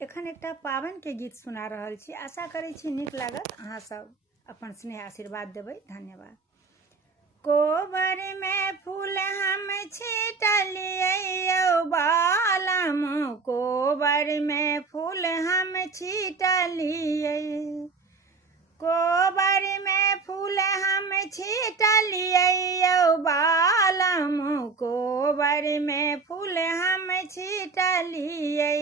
एखन एकटा पाबनि के गीत सुना रहल छी। आशा करै छी नीक लागत। अहाँ सब अपन स्नेह आशीर्वाद देबै। धन्यवाद। कोबर में फूल हम छीटलियै यौ बालम, कोबर में फूल हम छीटलियै, कोबर में फूल हम छीटलियै यौ बालम, कोबर में फूल हम छीटलियै।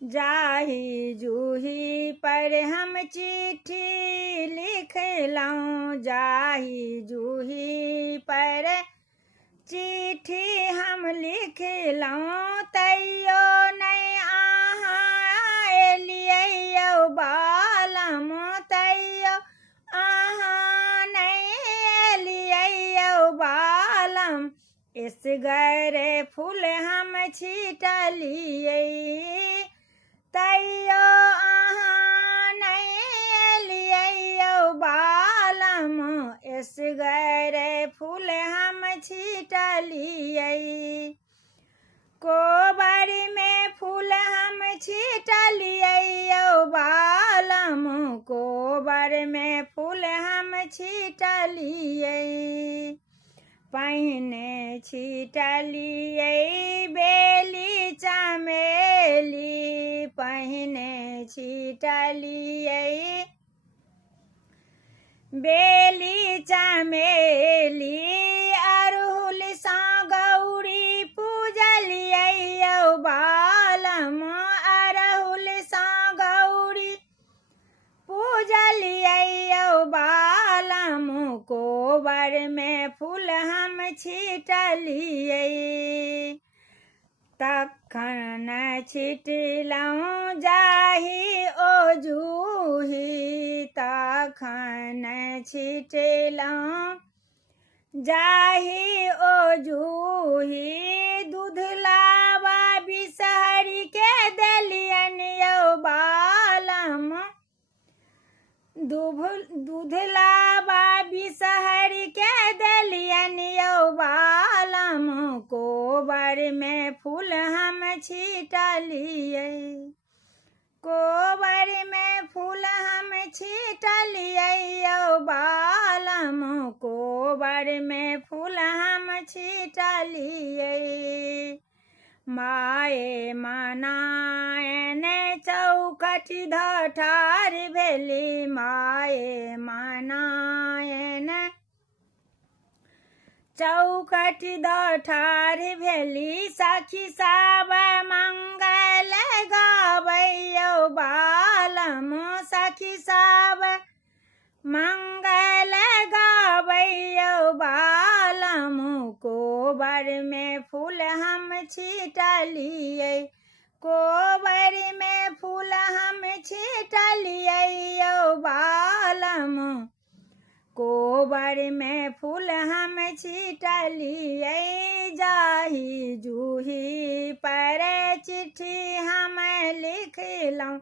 जाहि जूही पर हम चिट्ठी लिखलहुँ, जाहि जूही पर चिट्ठी हम लिखलहुँ, तैयो नहि अहाँ एलियै यौ बालम, तैयो अहाँ नहि एलियै यौ बालम। एसगर फूल हम छीटलियै, तैयो अहाँ नहि एलियै यौ बालम। एसगर फूल हम छीटलियै, कोबर में फूल हम छीटलियै यौ बालम, कोबर में फूल हम छीटलियै। पहिने छीटलियै बेली चमेली, पहिने छीटलियै बेली चमेली, अड़हुल सँ गौरी पूजलियै यौ बालम, अड़हुल सँ गौरी पूजलियै यौ बालम। कोबर में फूल हम छीटलियै, तखन छिटलहुँ जाहि ओ जूही, तखन छिटलहुँ जाहि ओ जूही, दूध लाबा बिसहरि के देलियनि यौ बालम, दूध लाबा बिसहरि के देलियनि यौ बालम। कोबर में फूल हम छीटलियै, कोबर में फूल हम छीटलियै यौ बालम, कोबर में फूल हम छीटलियै। माये मनायन चौखट ध ठाढ़ भेली, माये मनायन चौखट द ठाढ़ भेली, सखी सब मंगल गाबै यौ बालम, सखी सब मंगल गाबै यौ बालम। कोबर में फूल हम छीटलियै, कोबर में फूल हम छीटलियै यौ बालम, कोबर में फूल हम छीटलियै। जाहि जूही पर चिट्ठी हम लिखलहुँ,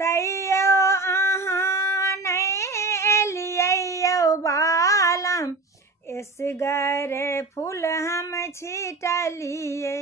तैयो अहाँ नहि एलियै यौ बालम। एसगर फूल हम छीटलियै।